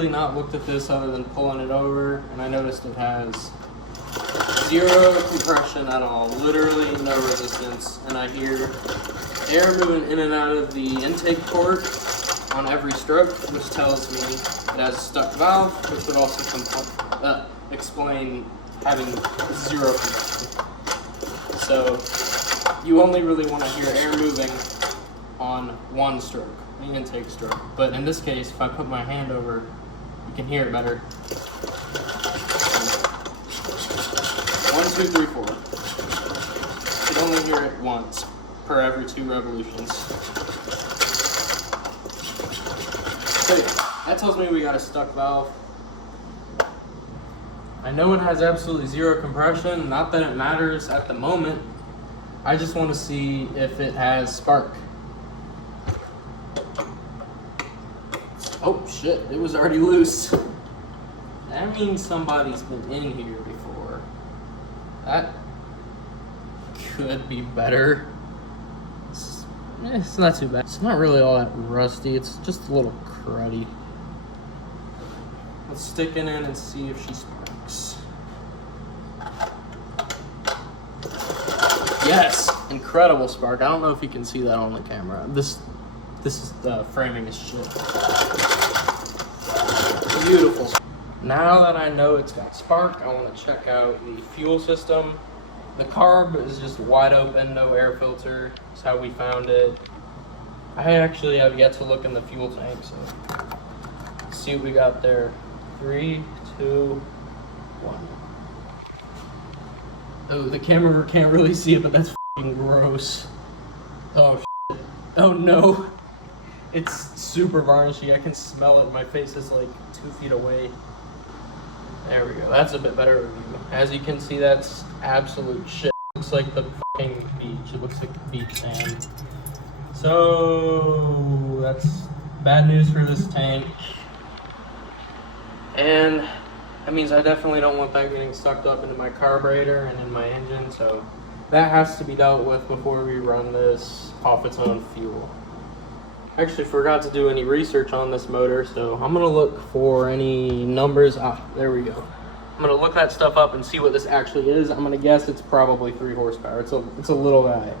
really not looked at this other than pulling it over, and I noticed it has 0 compression at all, literally no resistance, and I hear air moving in and out of the intake port on every stroke, which tells me it has a stuck valve, which would also explain having 0 compression. So you only really want to hear air moving on one stroke, the intake stroke. But in this case, if I put my hand over, you can hear it better. 1, 2, 3, 4. You can only hear it once per every 2 revolutions. So yeah, that tells me we got a stuck valve. I know it has absolutely 0 compression, not that it matters at the moment. I just want to see if it has spark. Oh shit, it was already loose. That means somebody's been in here before. That could be better. It's not too bad. It's not really all that rusty, it's just a little cruddy. Let's stick it in and see if she sparks. Yes, incredible spark. I don't know if you can see that on the camera. This is the framing is shit. Beautiful. Now that I know it's got spark, I want to check out the fuel system. The carb is just wide open, no air filter. That's how we found it. I actually have yet to look in the fuel tank, so let's see what we got there. 3, 2, 1. Oh, the camera can't really see it, but that's fucking gross. Oh shit. Oh no. It's super varnishy. I can smell it. My face is like 2 feet away. There we go. That's a bit better review. As you can see, that's absolute shit. Looks like the fucking beach. It looks like beach sand. So that's bad news for this tank. And that means I definitely don't want that getting sucked up into my carburetor and in my engine. So that has to be dealt with before we run this off its own fuel. I actually forgot to do any research on this motor, so I'm gonna look for any numbers. There we go. I'm gonna look that stuff up and see what this actually is. I'm gonna guess it's probably 3 horsepower. It's a little guy.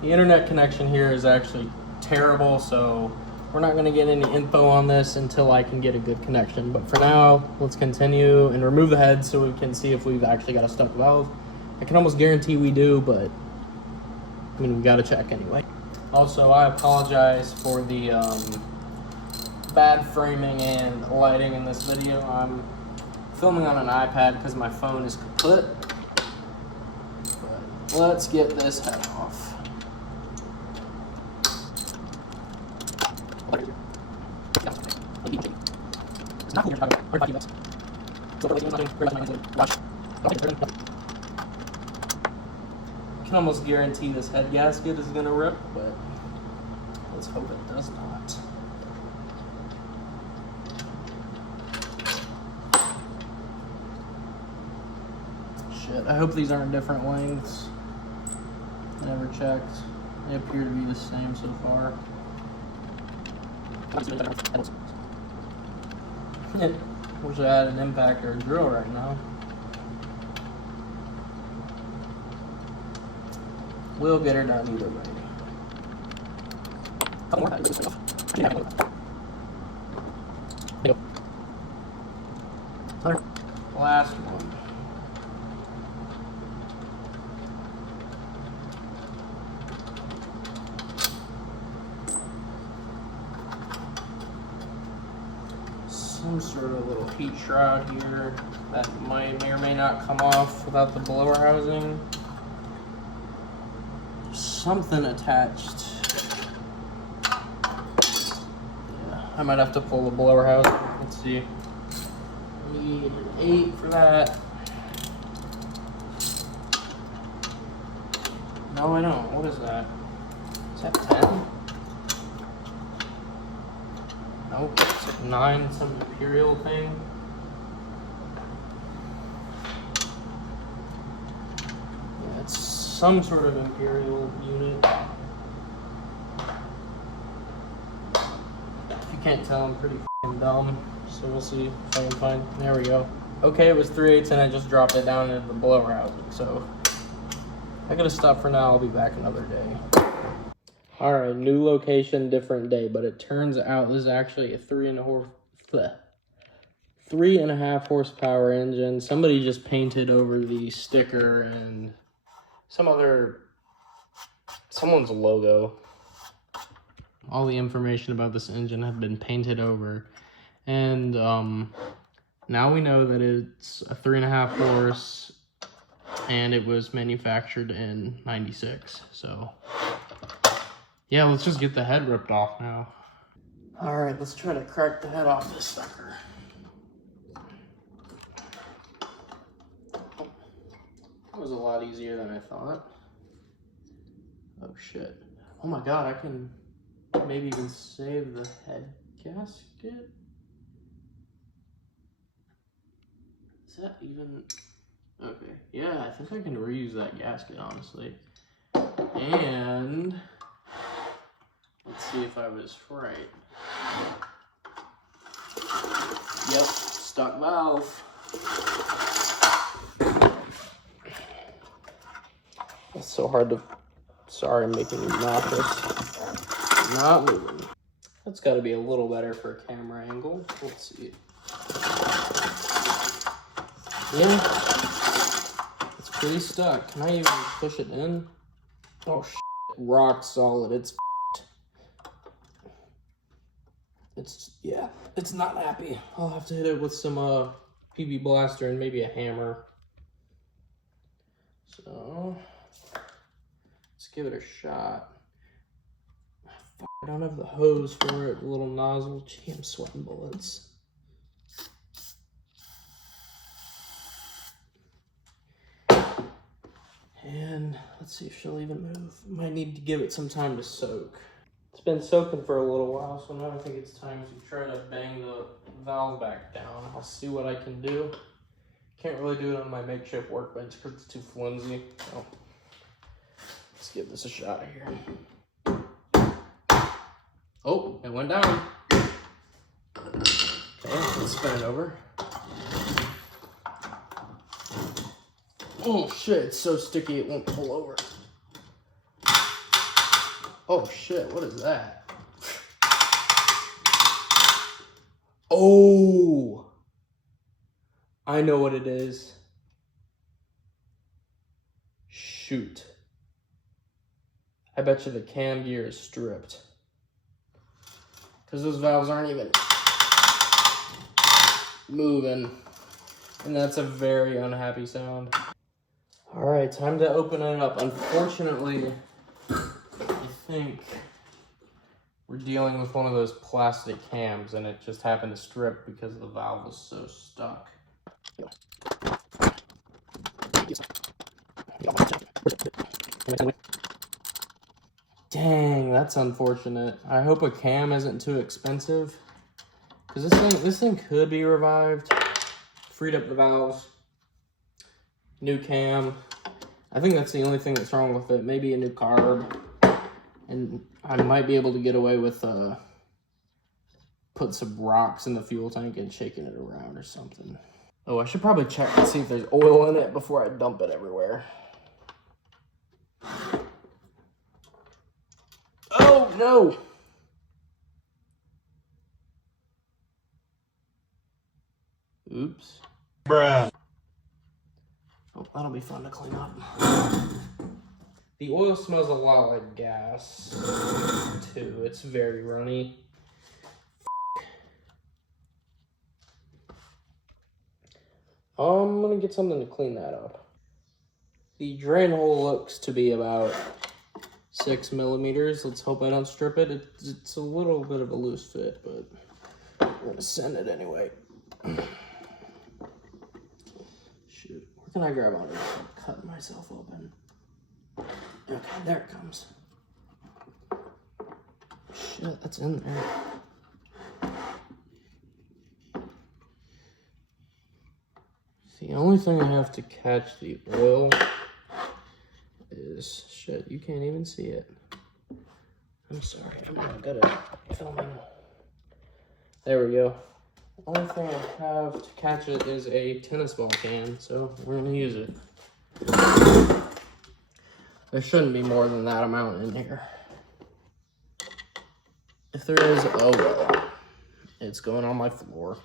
The internet connection here is actually terrible, so we're not gonna get any info on this until I can get a good connection. But for now, let's continue and remove the head so we can see if we've actually got a stuck valve. I can almost guarantee we do, but I mean, we gotta check anyway. Also, I apologize for the bad framing and lighting in this video. I'm filming on an iPad because my phone is kaput. But let's get this head off. I can almost guarantee this head gasket is gonna rip, but let's hope it does not. Shit, I hope these aren't different lengths. I never checked. They appear to be the same so far. Wish I had an impact or a drill right now. We'll get her done either way. Last one. Some sort of little heat shroud here that may or may not come off without the blower housing. Something attached. Yeah, I might have to pull the blower housing. Let's see. I need an 8 for that. No, I don't. What is that? Is that 10? Nope, it's like 9, some imperial thing. Yeah, it's some sort of imperial unit. If you can't tell, I'm pretty dumb, so we'll see if I can find. There we go. Okay, it was 3/8 and I just dropped it down into the blower housing, so I gotta stop for now. I'll be back another day. All right, new location, different day, but it turns out this is actually a 3.5 horsepower engine. Somebody just painted over the sticker and someone's logo. All the information about this engine had been painted over, and now we know that it's a 3.5 horse and it was manufactured in '96. So yeah, let's just get the head ripped off now. All right, let's try to crack the head off this sucker. That was a lot easier than I thought. Oh shit. Oh my god, I can maybe even save the head gasket? Is that even... Okay, yeah, I think I can reuse that gasket, honestly. And let's see if I was right. Yep, stuck valve. It's so hard to... Sorry, I'm making you nauseous. Not moving. That's got to be a little better for a camera angle. Let's see. Yeah, it's pretty stuck. Can I even push it in? Oh shit, rock solid. Yeah, it's not happy. I'll have to hit it with some PB Blaster and maybe a hammer. So let's give it a shot. I don't have the hose for it, the little nozzle. Gee, I'm sweating bullets. And let's see if she'll even move. Might need to give it some time to soak. It's been soaking for a little while, so now I think it's time to try to bang the valve back down. I'll see what I can do. Can't really do it on my makeshift workbench because it's too flimsy. So let's give this a shot here. Oh, it went down. Okay, let's spin it over. Oh shit, it's so sticky it won't pull over. Oh shit, what is that? Oh! I know what it is. Shoot. I bet you the cam gear is stripped. Because those valves aren't even moving. And that's a very unhappy sound. Alright, time to open it up. Unfortunately, I think we're dealing with one of those plastic cams and it just happened to strip because the valve was so stuck. Dang, that's unfortunate. I hope a cam isn't too expensive. Because this thing could be revived. Freed up the valves. New cam. I think that's the only thing that's wrong with it. Maybe a new carb. And I might be able to get away with put some rocks in the fuel tank and shaking it around or something. Oh, I should probably check and see if there's oil in it before I dump it everywhere. Oh, no! Oops. Bruh. Oh, that'll be fun to clean up. The oil smells a lot like gas, too. It's very runny. I'm gonna get something to clean that up. The drain hole looks to be about 6 millimeters. Let's hope I don't strip it. It's a little bit of a loose fit, but we're gonna send it anyway. Shoot, where can I grab onto it? I'm cutting myself open. Okay, there it comes. Shit, that's in there. The only thing I have to catch the oil is, shit, you can't even see it. I'm sorry, I'm not good at filming. There we go. The only thing I have to catch it is a tennis ball can, so we're gonna use it. There shouldn't be more than that amount in here. If there is, oh well. It's going on my floor.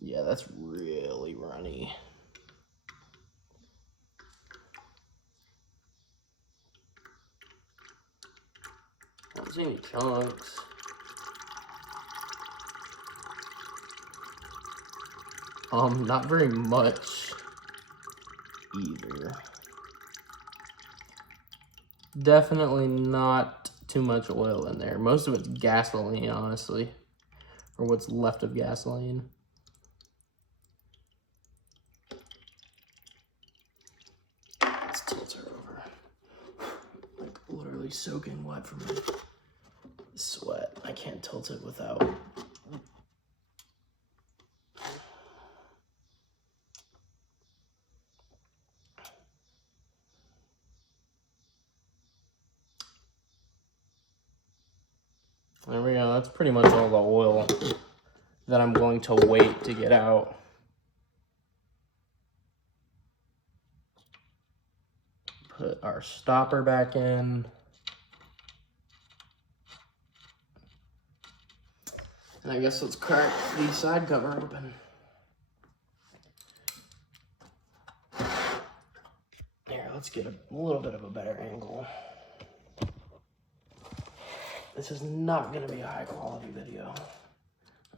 Yeah, that's really runny. I don't see any chunks. Not very much either. Definitely not too much oil in there. Most of it's gasoline, honestly. Or what's left of gasoline. Let's tilt her over. Like literally soaking wet from the sweat. I can't tilt it without. There we go, that's pretty much all the oil that I'm going to wait to get out. Put our stopper back in. And I guess let's crack the side cover open. Here, let's get a little bit of a better angle. This is not going to be a high quality video,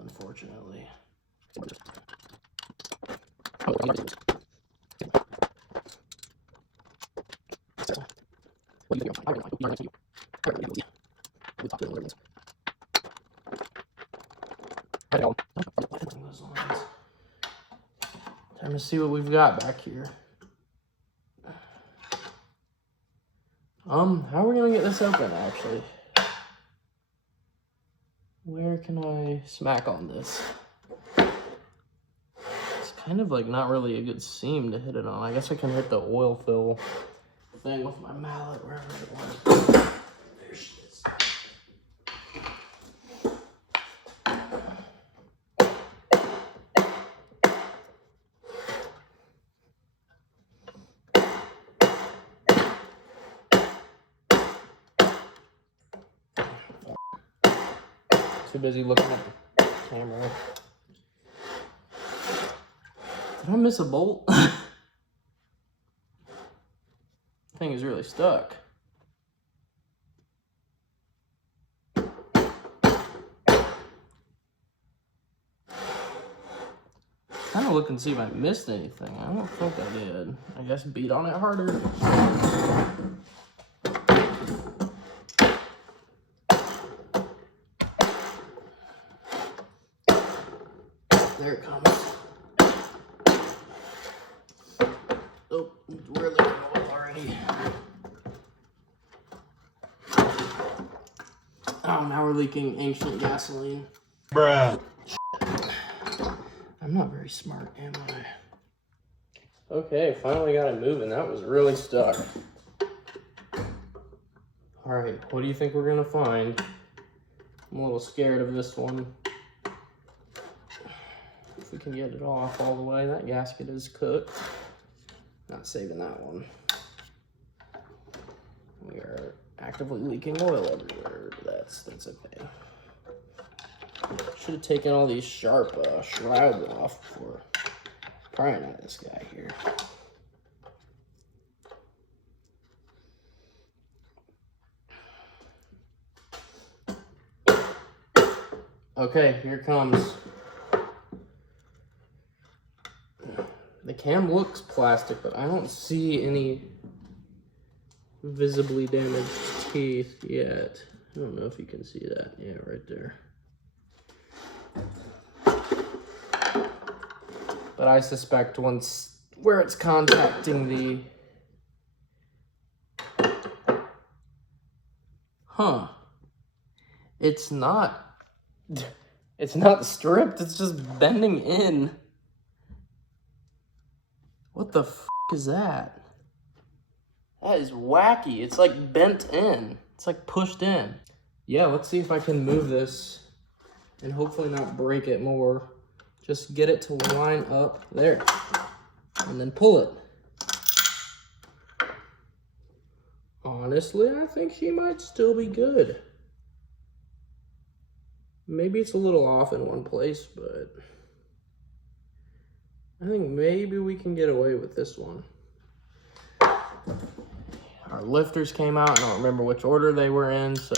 unfortunately. Time to see what we've got back here. How are we gonna get this open, actually? Where can I smack on this? It's kind of like not really a good seam to hit it on. I guess I can hit the oil fill thing with my mallet, wherever it was. There she is. Too busy looking at the camera. Did I miss a bolt? Thing is really stuck. Trying to look and see if I missed anything. I don't think I did. I guess beat on it harder. There it comes. Oh, we're leaking oil already. Oh, now we're leaking ancient gasoline. Bruh. I'm not very smart, am I? Okay, finally got it moving. That was really stuck. Alright, what do you think we're gonna find? I'm a little scared of this one. If we can get it off all the way, that gasket is cooked. Not saving that one. We are actively leaking oil everywhere. That's okay. Should have taken all these sharp shrouds off before prying at this guy here. Okay, here it comes. The cam looks plastic, but I don't see any visibly damaged teeth yet. I don't know if you can see that. Yeah, right there. But I suspect once where it's contacting the... Huh. It's not stripped, it's just bending in. What the f is that? That is wacky. It's like bent in. It's like pushed in. yeah, let's see if I can move this and hopefully not break it more. Just get it to line up there and then pull it. Honestly, I think she might still be good. Maybe it's a little off in one place, but I think maybe we can get away with this one. Our lifters came out. I don't remember which order they were in, so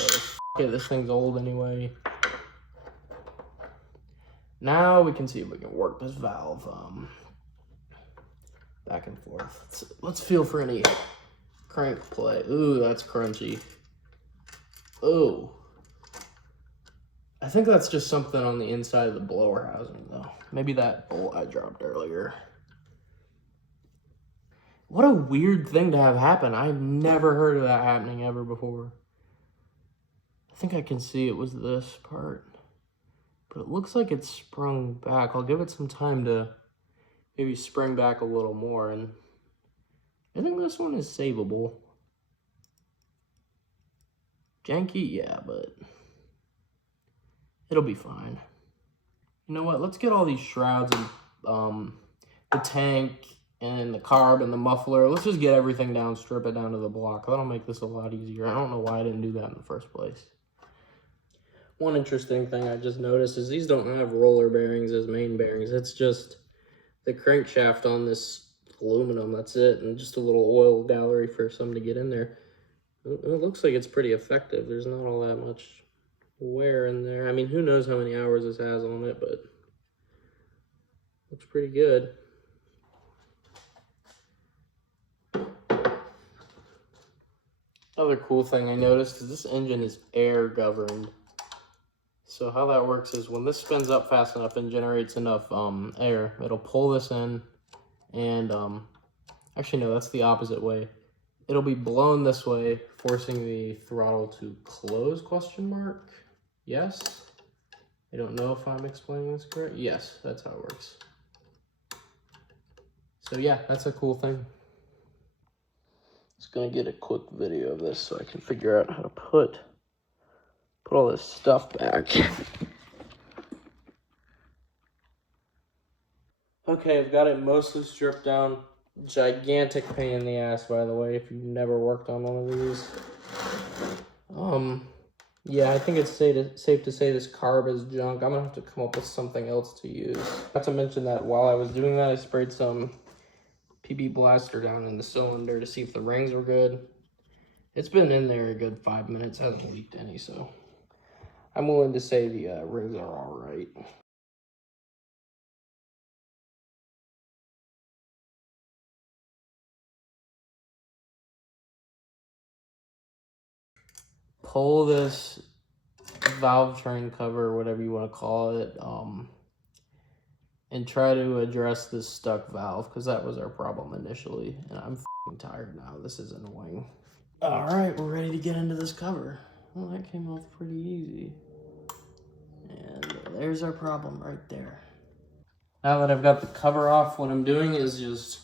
it, this thing's old anyway. Now we can see if we can work this valve back and forth. Let's feel for any crank play. Ooh, that's crunchy. Ooh. I think that's just something on the inside of the blower housing, though. Maybe that bolt I dropped earlier. What a weird thing to have happen. I've never heard of that happening ever before. I think I can see it was this part. But it looks like it's sprung back. I'll give it some time to maybe spring back a little more. And I think this one is savable. Janky, yeah, but it'll be fine. You know what? Let's get all these shrouds and the tank and the carb and the muffler. Let's just get everything down, strip it down to the block. That'll make this a lot easier. I don't know why I didn't do that in the first place. One interesting thing I just noticed is these don't have roller bearings as main bearings. It's just the crankshaft on this aluminum, that's it, and just a little oil gallery for some to get in there. It looks like it's pretty effective. There's not all that much wear in there. I mean, who knows how many hours this has on it, but looks pretty good. Other cool thing I noticed is this engine is air governed. So how that works is when this spins up fast enough and generates enough air, it'll pull this in and actually no, that's the opposite way. It'll be blown this way, forcing the throttle to close, question mark? Yes? I don't know if I'm explaining this correct. Yes, that's how it works. So yeah, that's a cool thing. Just gonna get a quick video of this so I can figure out how to put all this stuff back. Okay, I've got it mostly stripped down. Gigantic pain in the ass, by the way, if you've never worked on one of these. Yeah, I think it's safe to say this carb is junk. I'm gonna have to come up with something else to use. Not to mention that while I was doing that, I sprayed some PB Blaster down in the cylinder to see if the rings were good. It's been in there a good 5 minutes, hasn't leaked any, so I'm willing to say the rings are all right. Pull this valve train cover, or whatever you want to call it, and try to address this stuck valve, because that was our problem initially, and I'm f***ing tired now. This is annoying. All right, we're ready to get into this cover. Well, that came off pretty easy. And there's our problem right there. Now that I've got the cover off, what I'm doing is just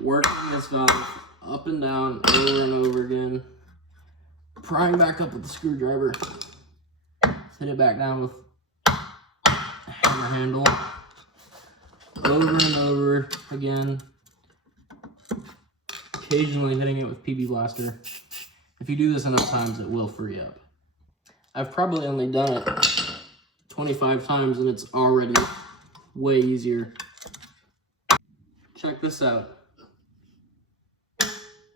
working this valve up and down over and over again, prying back up with the screwdriver, hit it back down with a hammer handle, over and over again, occasionally hitting it with PB Blaster. If you do this enough times, it will free up. I've probably only done it 25 times and it's already way easier. Check this out.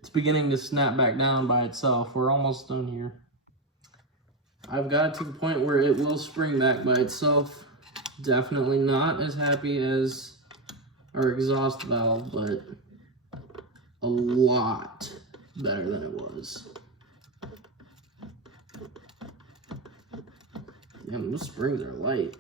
It's beginning to snap back down by itself. We're almost done here. I've got it to the point where it will spring back by itself. Definitely not as happy as our exhaust valve, but a lot better than it was. Damn, those springs are light.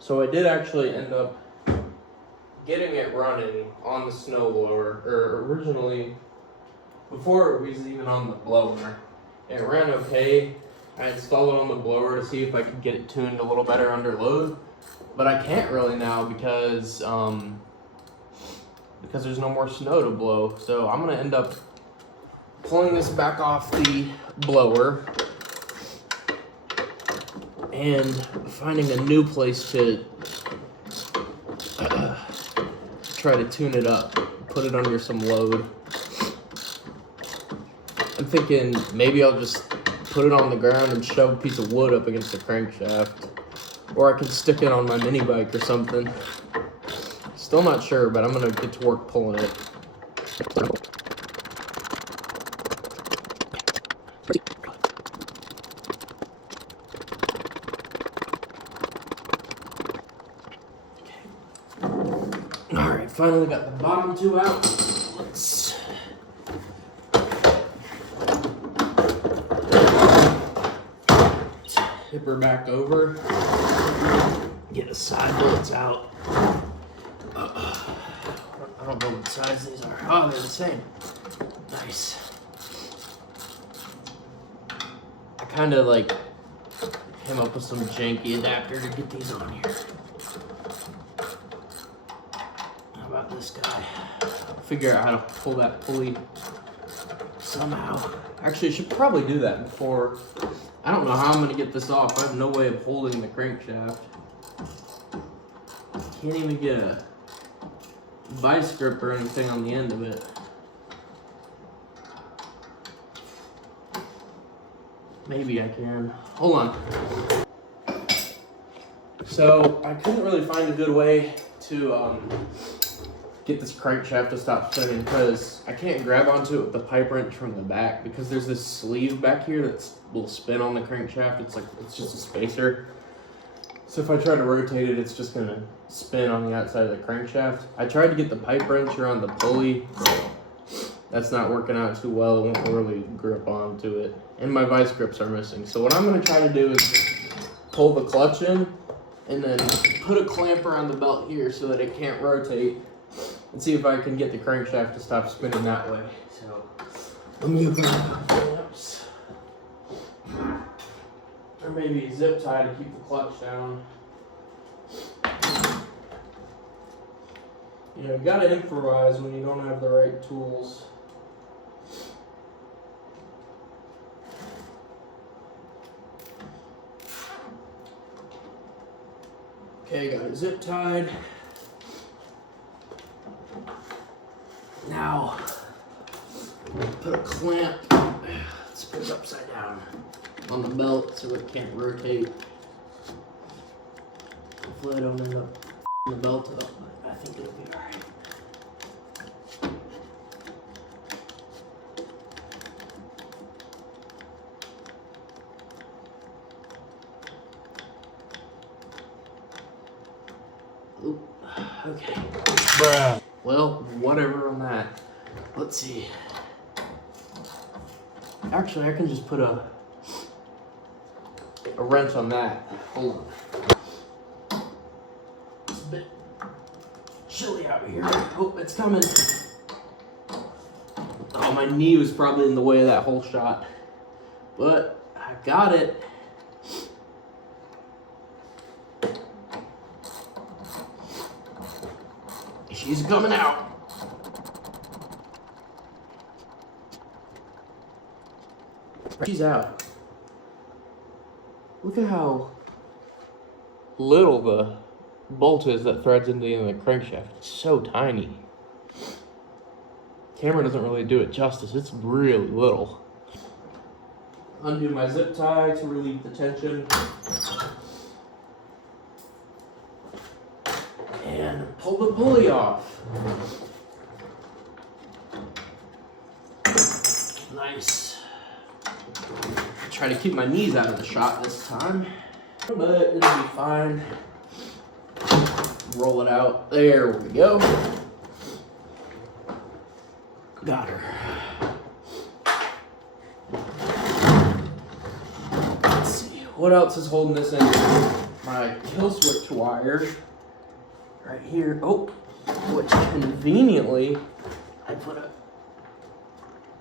So I did actually end up getting it running on the snowblower, or originally, before it was even on the blower, it ran okay. I installed it on the blower to see if I could get it tuned a little better under load, but I can't really now because there's no more snow to blow. So I'm gonna end up pulling this back off the blower and finding a new place to try to tune it up, put it under some load. I'm thinking maybe I'll just put it on the ground and shove a piece of wood up against the crankshaft, or I can stick it on my mini bike or something. Still not sure, but I'm gonna get to work pulling it. Alright, finally got the bottom two out. Let's tip her back over. Get the side bolts out. I don't know what size these are. Oh, they're the same. Nice. I kind of like came up with some janky adapter to get these on here. How about this guy? I'll figure out how to pull that pulley somehow. Actually, I should probably do that before. I don't know how I'm going to get this off. I have no way of holding the crankshaft. Can't even get a vice grip or anything on the end of it. Maybe I can. Hold on. So I couldn't really find a good way to get this crankshaft to stop spinning because I can't grab onto it with the pipe wrench from the back because there's this sleeve back here that will spin on the crankshaft. It's just a spacer. So if I try to rotate it, it's just gonna spin on the outside of the crankshaft. I tried to get the pipe wrench around the pulley. That's not working out too well. It won't really grip onto it. And my vice grips are missing. So what I'm gonna try to do is pull the clutch in and then put a clamp around the belt here so that it can't rotate and see if I can get the crankshaft to stop spinning that way. So let me open up the clamps. Or maybe a zip tie to keep the clutch down. You know, you gotta improvise when you don't have the right tools. Okay, got it zip tied. Now, put a clamp, let's put it upside down on the belt so it can't rotate. Hopefully I don't end up the belt up, but I think it'll be alright. Oop, okay. Bruh. Well, whatever on that. Let's see. Actually, I can just put a wrench on that. Hold on. It's a bit chilly out here. Oh, it's coming. Oh, my knee was probably in the way of that whole shot. But I got it. She's coming out. She's out. Look at how little the bolt is that threads into the end of the crankshaft. It's so tiny. Camera doesn't really do it justice. It's really little. Undo my zip tie to relieve the tension. And pull the pulley off. Nice. Try to keep my knees out of the shot this time, but it'll be fine. Roll it out. There we go. Got her. Let's see. What else is holding this in? My kill switch wire. Right here. Oh, which conveniently I put a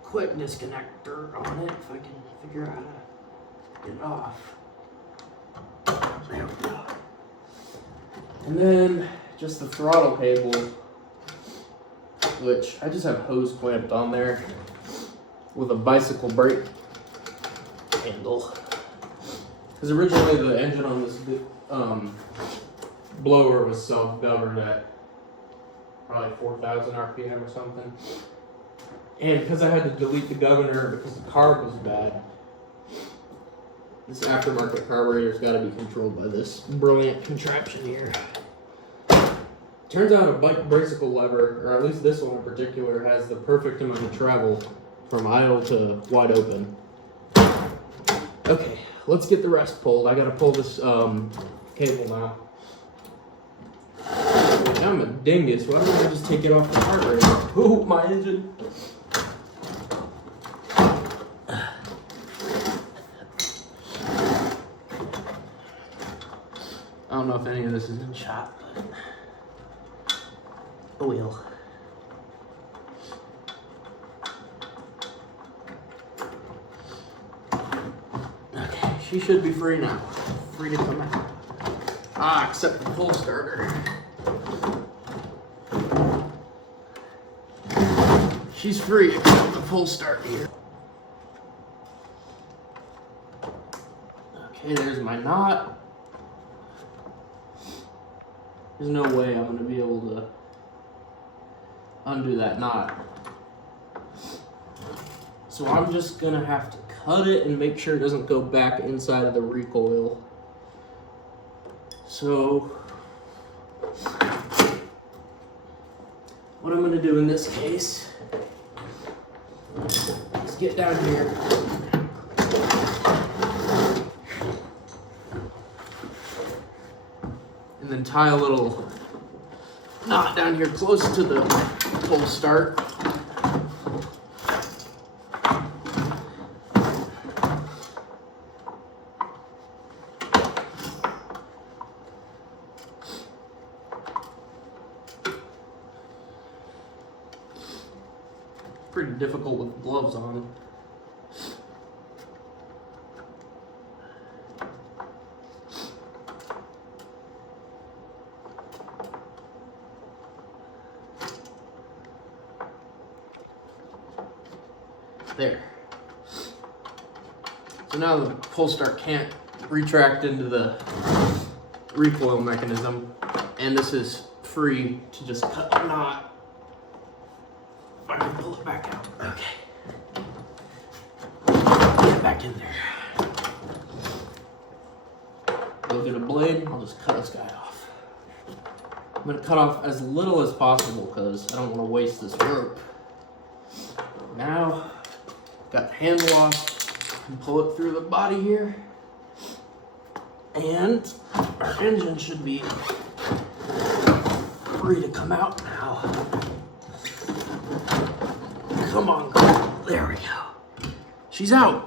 quick disconnector on it if I can figure out how to get it off. There we go. And then just the throttle cable, which I just have hose clamped on there with a bicycle brake handle. Because originally the engine on this blower was self-governed at probably 4,000 RPM or something. And because I had to delete the governor because the carb was bad, this aftermarket carburetor's got to be controlled by this brilliant contraption here. Turns out a bike bicycle lever, or at least this one in particular, has the perfect amount of travel from idle to wide open. Okay, let's get the rest pulled. I gotta pull this cable now. I'm a dingus. Why don't I just take it off the carburetor? Ooh, my engine. I don't know if any of this is in shot, but a wheel. Okay, she should be free now. Free to come out. Ah, except the pull starter. She's free except the pull start here. Okay, there's my knot. There's no way I'm gonna be able to undo that knot. So I'm just gonna have to cut it and make sure it doesn't go back inside of the recoil. So what I'm gonna do in this case is get down here and then tie a little knot down here close to the pull start. Pretty difficult with gloves on. There. So now the pull start can't retract into the recoil mechanism, and this is free to just cut the knot. If I can pull it back out. Okay. Get it back in there. Go get a blade, I'll just cut this guy off. I'm gonna cut off as little as possible because I don't want to waste this rope. Now, got the handle off, and pull it through the body here. And our engine should be free to come out now. Come on, girl. There we go. She's out.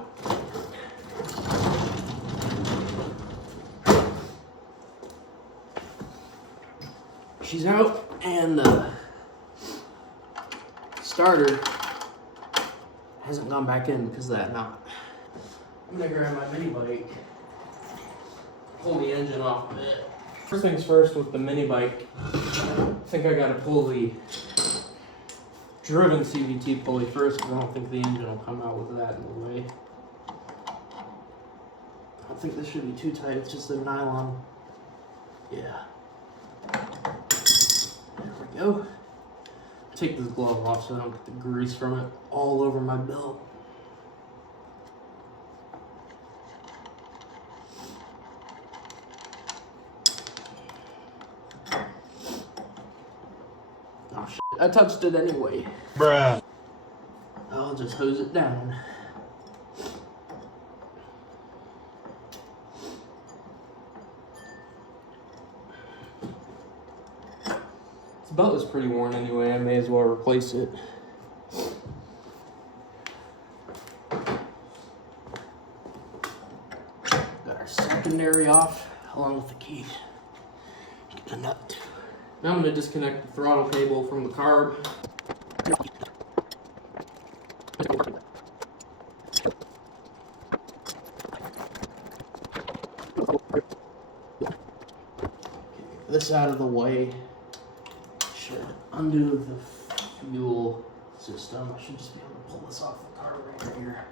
She's out, and the starter hasn't gone back in because of that knot. I'm gonna grab my mini bike, pull the engine off of it. First things first with the mini bike, I think I gotta pull the driven CVT pulley first because I don't think the engine will come out with that in the way. I don't think this should be too tight, it's just a nylon. Yeah. There we go. Take this glove off so I don't get the grease from it all over my belt. Oh shit, I touched it anyway. Bruh. I'll just hose it down. This belt is pretty worn anyway, I may as well replace it. Got our secondary off along with the key. Get the nut. Now I'm going to disconnect the throttle cable from the carb. This out of the way should undo the fuel system. I should just be able to pull this off the carburetor here.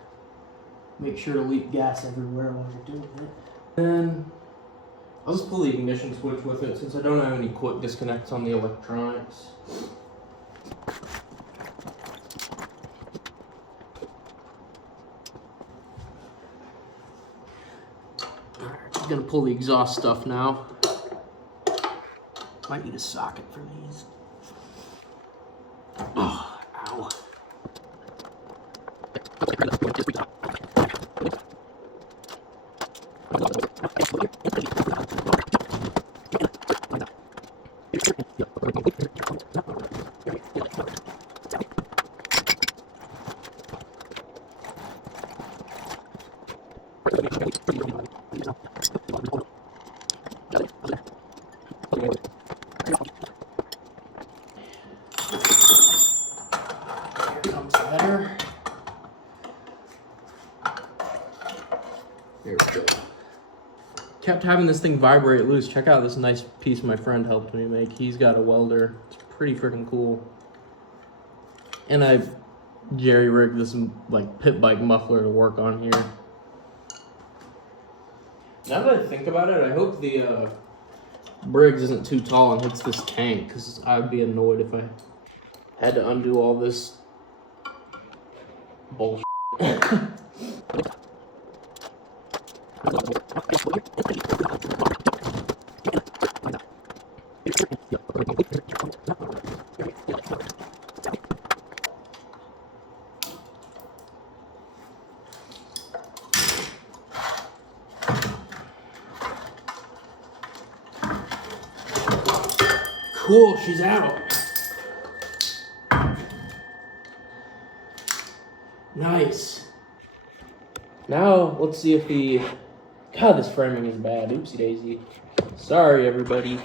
Make sure to leak gas everywhere while you're doing it. Then I'll just pull the ignition switch with it since I don't have any quick disconnects on the electronics. Alright, I'm gonna pull the exhaust stuff now. Might need a socket for these. Oh, ow. Here comes the header. There we go. Kept having this thing vibrate loose. Check out this nice piece my friend helped me make. He's got a welder. It's pretty freaking cool. And I jerry rigged this like pit bike muffler to work on here. Now that I think about it, I hope the Briggs isn't too tall and hits this tank, because I'd be annoyed if I had to undo all this bullshit. Cool, she's out. Nice. Now, let's see if the... God, this framing is bad. Oopsie daisy. Sorry, everybody.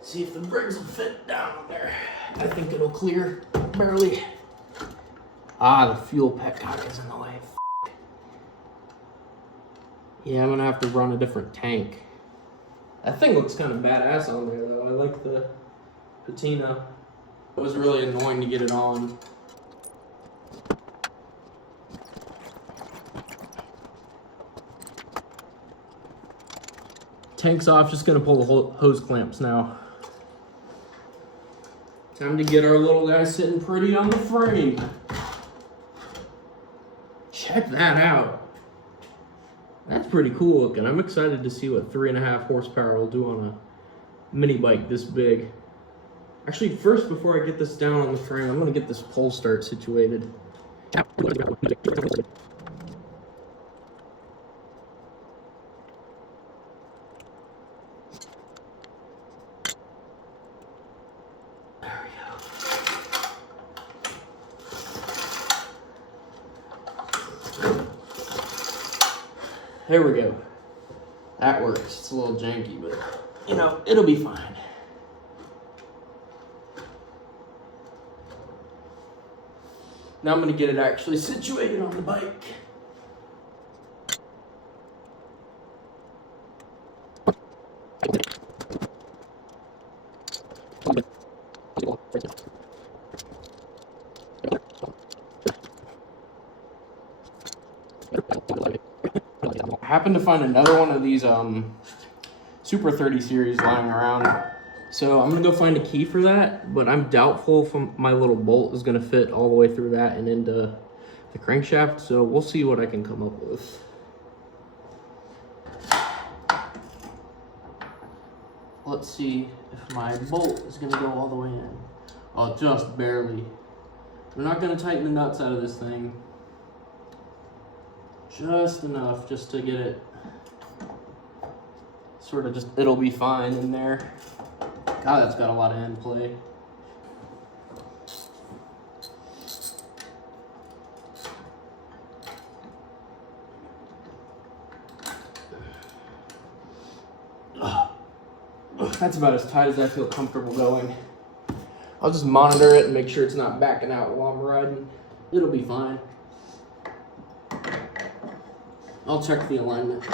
See if the Briggs will fit down there. I think it'll clear. Barely. Ah, the fuel petcock is in the way. Yeah, I'm gonna have to run a different tank. That thing looks kind of badass on there, though. I like the patina. It was really annoying to get it on. Tank's off, just gonna pull the hose clamps now. Time to get our little guy sitting pretty on the frame. Check that out. That's pretty cool looking. I'm excited to see what 3.5 horsepower will do on a mini bike this big. Actually, first, before I get this down on the frame, I'm gonna get this pole start situated. There we go. That works. It's a little janky, but you know, it'll be fine. Now I'm going to get it actually situated on the bike. I happened to find another one of these Super 30 series lying around. So I'm gonna go find a key for that, but I'm doubtful if my little bolt is gonna fit all the way through that and into the crankshaft. So we'll see what I can come up with. Let's see if my bolt is gonna go all the way in. Oh, just barely. I'm not gonna tighten the nuts out of this thing. Just enough just to get it sort of just, it'll be fine in there. God, that's got a lot of end play. Ugh. That's about as tight as I feel comfortable going. I'll just monitor it and make sure it's not backing out while I'm riding. It'll be fine. I'll check the alignment.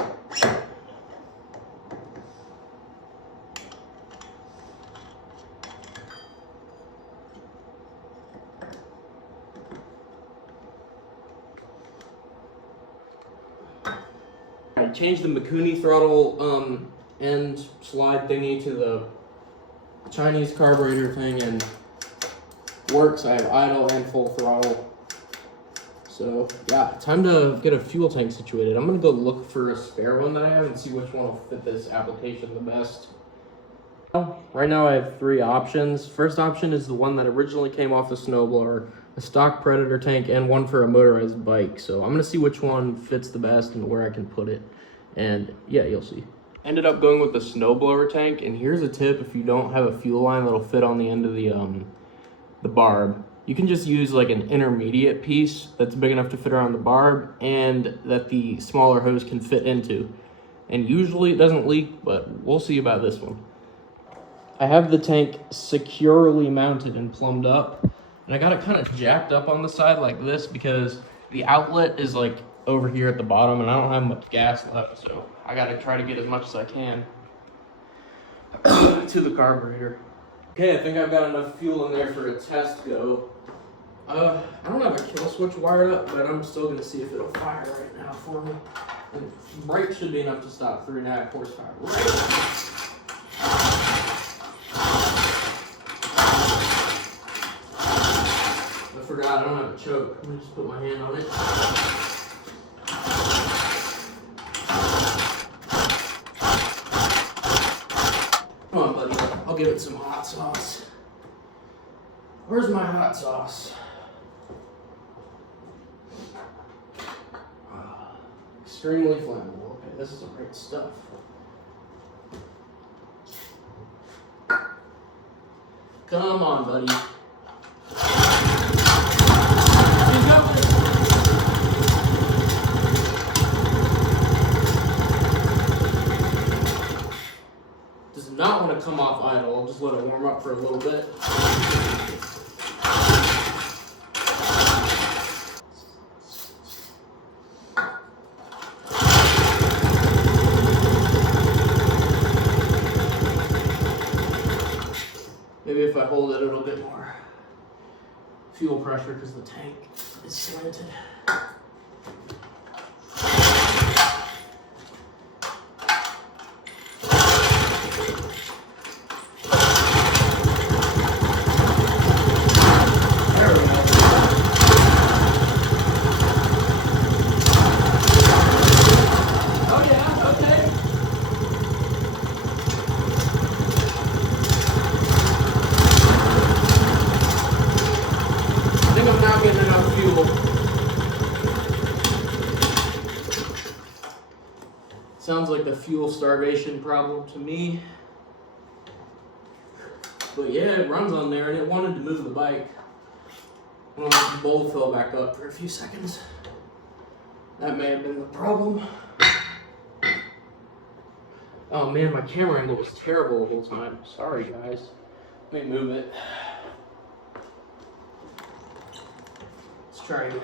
I changed the Mikuni throttle end slide thingy to the Chinese carburetor thing, and works. I have idle and full throttle. So yeah, time to get a fuel tank situated. I'm gonna go look for a spare one that I have and see which one will fit this application the best. Right now I have 3 options. First option is the one that originally came off the snowblower, a stock Predator tank, and one for a motorized bike. So I'm gonna see which one fits the best and where I can put it. And yeah, you'll see. Ended up going with the snowblower tank, and here's a tip: if you don't have a fuel line that'll fit on the end of the barb, you can just use like an intermediate piece that's big enough to fit around the barb and that the smaller hose can fit into. And usually it doesn't leak, but we'll see about this one. I have the tank securely mounted and plumbed up, and I got it kind of jacked up on the side like this because the outlet is like over here at the bottom and I don't have much gas left, so I got to try to get as much as I can to the carburetor. Okay, I think I've got enough fuel in there for a test go. I don't have a kill switch wired up, but I'm still gonna see if it'll fire right now for me. And brake should be enough to stop 3.5 horsepower. Right. I forgot I don't have a choke. Let me just put my hand on it. Come on, buddy. I'll give it some hot sauce. Where's my hot sauce? Extremely flammable. Okay, this is some great stuff. Come on, buddy. Does not want to come off idle. I'll just let it warm up for a little bit. Maybe if I hold it, it'll get more fuel pressure because the tank is slanted. Sounds like the fuel starvation problem to me. But yeah, it runs on there and it wanted to move the bike. Well, the bowl fell back up for a few seconds. That may have been the problem. Oh man, my camera angle was terrible the whole time. Sorry guys. Let me move it. Let's try again.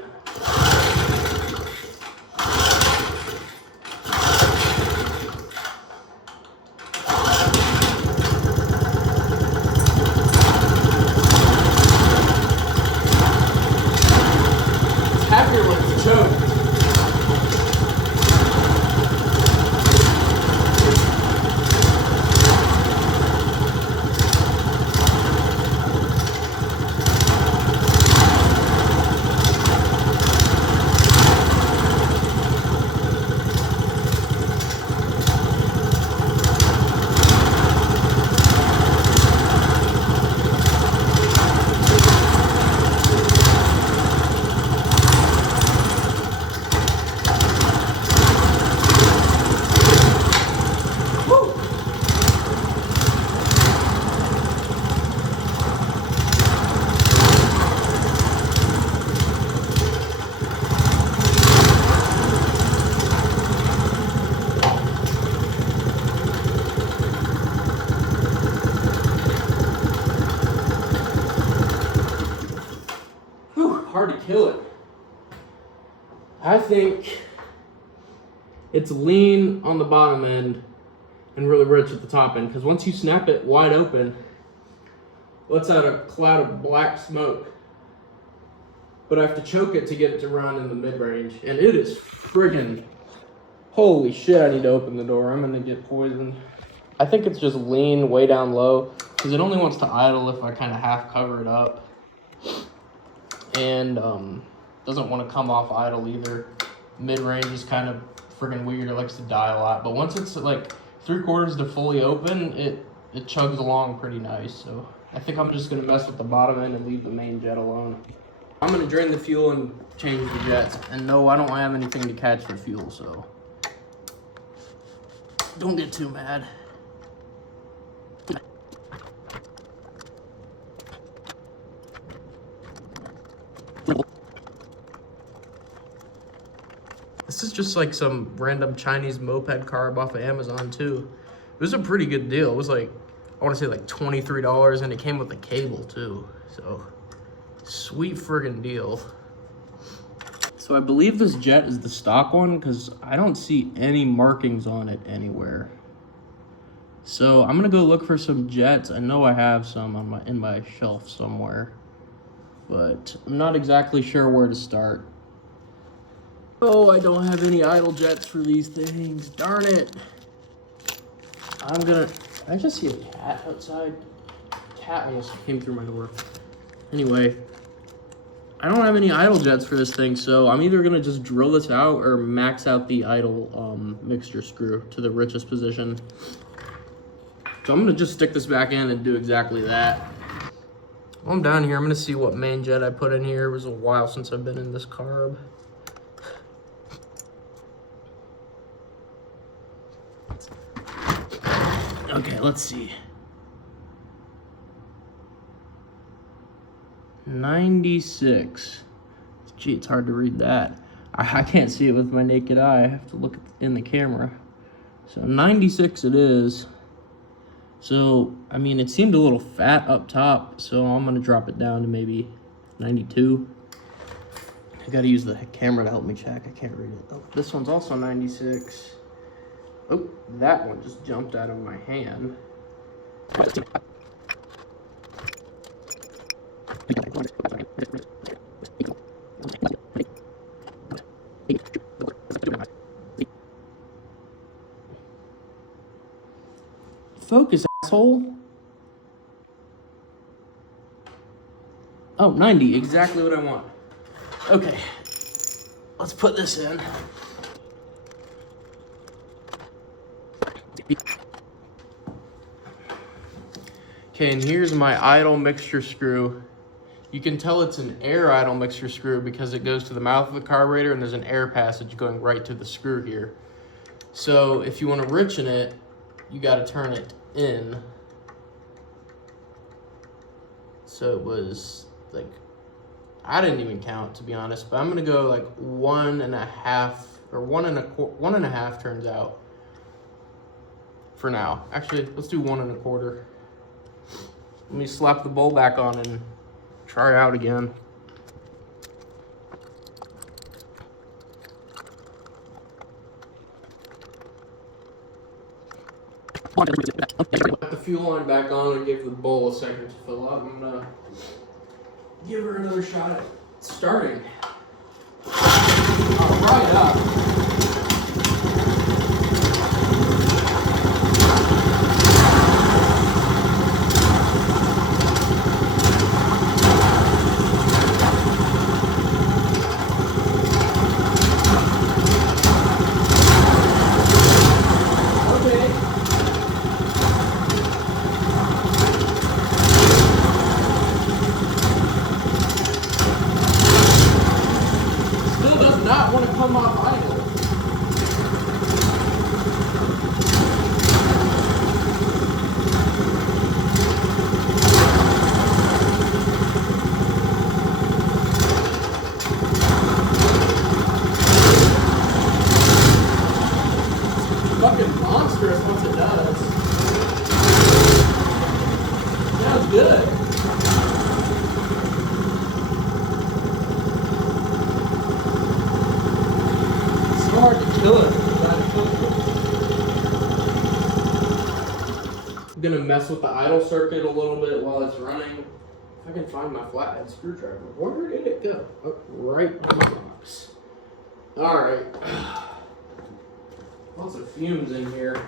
hard to kill it. I think it's lean on the bottom end and really rich at the top end, because once you snap it wide open, lets out a cloud of black smoke. But I have to choke it to get it to run in the mid-range, and it is friggin', holy shit, I need to open the door. I'm gonna get poisoned. I think it's just lean way down low, because it only wants to idle if I kind of half cover it up. And doesn't want to come off idle either. Mid-range is kind of friggin' weird. It likes to die a lot. But once it's like 3/4 to fully open, it chugs along pretty nice. So I think I'm just going to mess with the bottom end and leave the main jet alone. I'm going to drain the fuel and change the jets. And no, I don't have anything to catch the fuel, so don't get too mad. This is just like some random Chinese moped carb off of Amazon too. It was a pretty good deal. It was like, I want to say like $23, and it came with a cable too. So, sweet friggin' deal. So I believe this jet is the stock one, because I don't see any markings on it anywhere. So I'm gonna go look for some jets. I know I have some on in my shelf somewhere, but I'm not exactly sure where to start. Oh, I don't have any idle jets for these things. Darn it. I just see a cat outside. Cat almost came through my door. Anyway, I don't have any idle jets for this thing, so I'm either gonna just drill this out or max out the idle mixture screw to the richest position. So I'm gonna just stick this back in and do exactly that. While I'm down here, I'm gonna see what main jet I put in here. It was a while since I've been in this carb. Okay, let's see. 96. Gee, it's hard to read that. I can't see it with my naked eye. I have to look in the camera. So 96 it is. So, I mean, it seemed a little fat up top, so I'm gonna drop it down to maybe 92. I gotta use the camera to help me check. I can't read it. Oh, this one's also 96. Oh, that one just jumped out of my hand. Focus, asshole. Oh, 90, exactly what I want. Okay, let's put this in. Okay, and here's my idle mixture screw. You can tell it's an air idle mixture screw because it goes to the mouth of the carburetor and there's an air passage going right to the screw here. So if you want to richen it, you got to turn it in. So it was like, I didn't even count to be honest, but I'm gonna go like 1.5 or 1.25 turns out for now. Actually, let's do 1.25. Let me slap the bowl back on and try out again. Put the fuel line back on and give the bowl a second to fill up. I'm gonna give her another shot at starting. I'll fry it up. Not want to come off idle. It's fucking monstrous once it does. Yeah, it's good. I'm gonna mess with the idle circuit a little bit while it's running. If I can find my flathead screwdriver. Where did it go? Oh, right on the box. Alright. Lots of fumes in here.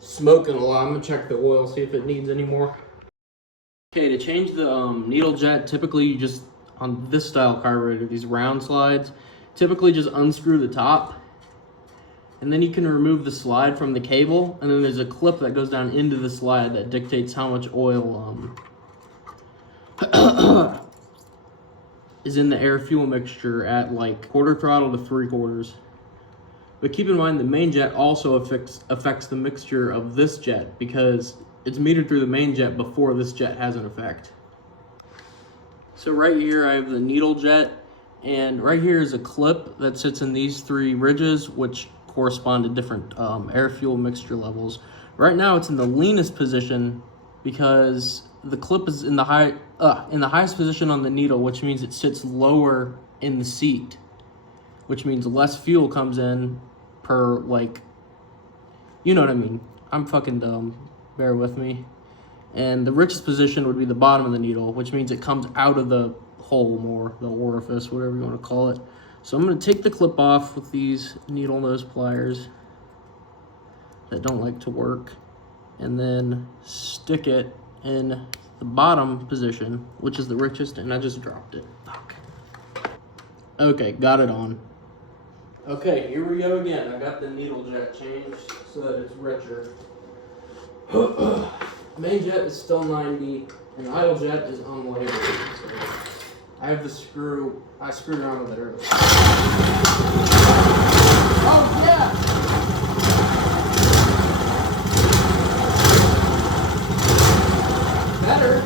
Smoking a lot. I'm gonna check the oil, see if it needs any more. Okay, to change the needle jet, typically you just, on this style carburetor, these round slides, typically just unscrew the top, and then you can remove the slide from the cable, and then there's a clip that goes down into the slide that dictates how much oil is in the air fuel mixture at like quarter throttle to 3/4. But keep in mind the main jet also affects the mixture of this jet because it's metered through the main jet before this jet has an effect. So right here I have the needle jet, and right here is a clip that sits in these 3 ridges which correspond to different air fuel mixture levels. Right now it's in the leanest position because the clip is in the highest position on the needle, which means it sits lower in the seat, which means less fuel comes in per, like, you know what I mean. I'm fucking dumb, bear with me. And the richest position would be the bottom of the needle, which means it comes out of the hole more, the orifice, whatever you want to call it. So I'm going to take the clip off with these needle nose pliers that don't like to work, and then stick it in the bottom position, which is the richest, and I just dropped it. Fuck. Okay, got it on. Okay, here we go again. I got the needle jet changed so that it's richer. Main jet is still 90, and idle jet is unlabeled. So I have the screw. I screwed around with it earlier. Oh yeah! Better.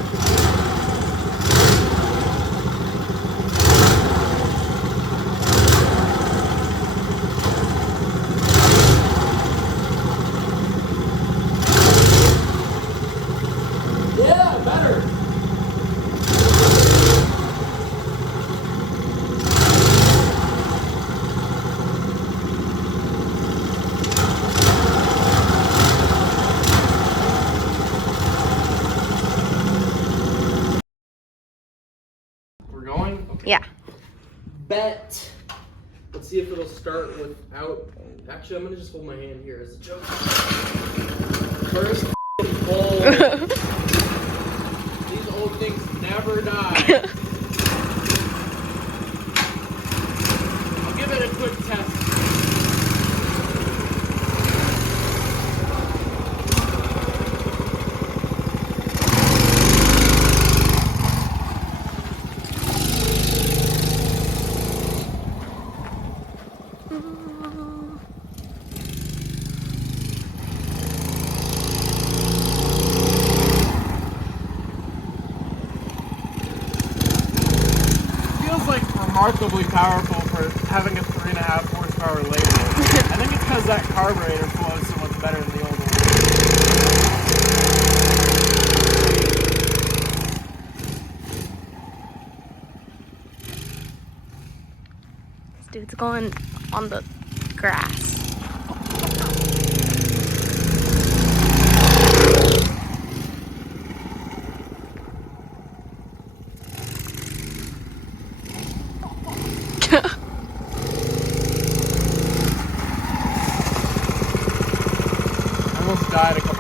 We're going? Okay. Yeah. Bet. Let's see if it'll start without. Actually, I'm gonna just hold my hand here as a joke. First bowl. These old things never die. I'll give it a quick test. Remarkably powerful for having a 3.5 horsepower label. I think it's because that carburetor flows so much better than the old one. This dude's going on the grass. I almost died a couple